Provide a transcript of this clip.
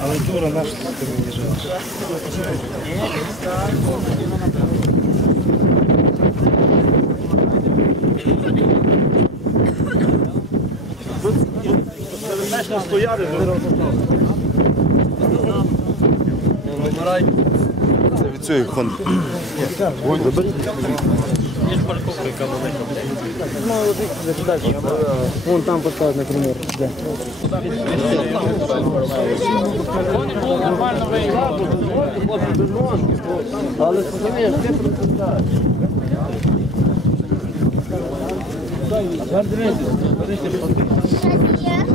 Але дура наша ти мені живеш. Це від цієї Хонди. Вон там поставить, наприклад. Де? Але розумієш, ти Щас є.